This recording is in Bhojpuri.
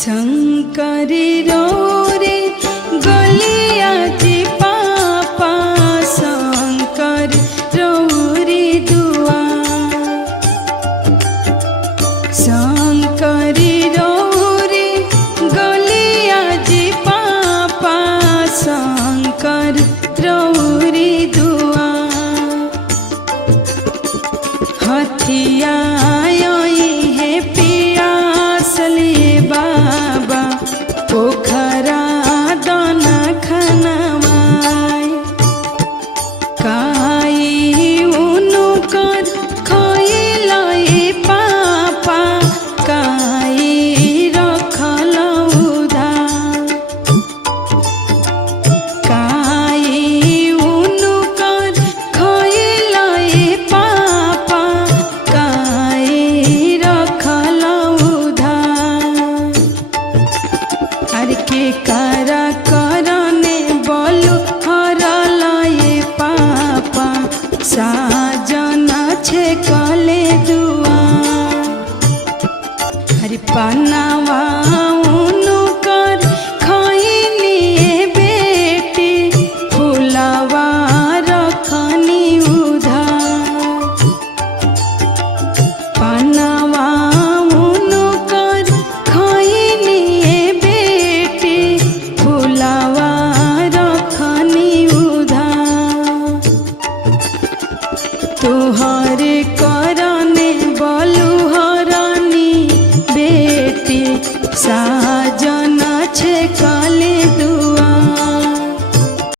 शंकरी रे गलिया जी पापा शंकर रे दुआ शंकरी रे गलिया जी पापा शंकर रे दुआ हथिया बाबा पोखरा दाना खनवाय काई उनुकर खइलाए पापा काई रखल उधार काई उनुकर खइलाए पापा काई रखल के कारा करने बोलू हरलाए पापा साजना छे कले दुआ हरि पाना